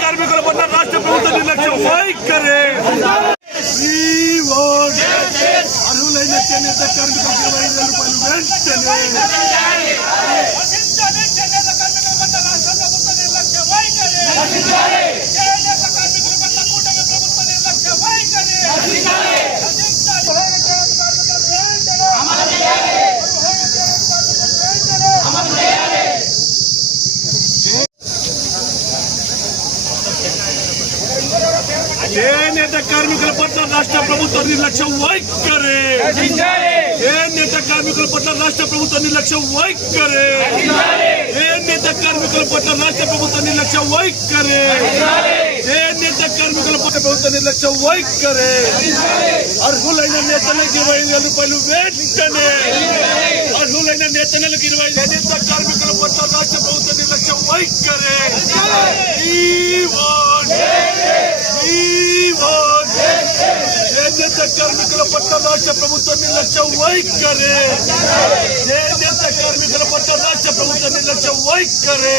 కార్మికుల పట్ల రాష్ట్ర ప్రభుత్వ నిర్లక్ష్యం వైఖరి. అర్హులైన చేనేత కార్మికులకు 25,000 రూపాయలు చేనేత కార్మికుల పట్ల రాష్ట్ర ప్రభుత్వ నిర్లక్ష్యం వైఖరి. చేనేత కార్మికుల పట్ల రాష్ట్ర ప్రభుత్వ నిర్లక్ష్యం వైఖరి. చేనేత కార్మికుల పట్ల రాష్ట్ర ప్రభుత్వ నిర్లక్ష్యం వైఖరి. చేనేత కార్మికుల పట్ల ప్రభుత్వ నిర్లక్ష్యం వైఖరి. అర్హులైన నేతలకు 25,000 రూపాయలు వెంటనే. అర్హులైన నేతలకు 25,000. చేనేత కార్మికుల పట్ల రాష్ట్ర ప్రభుత్వ నిర్లక్ష్యం వైఖరి. చేనేత కార్మికుల పట్ల రాష్ట్ర ప్రభుత్వ నిర్లక్ష్యం వైఖరి. చేనేత కార్మికుల పట్ల రాష్ట్ర ప్రభుత్వ నిర్లక్ష్యం వైఖరి.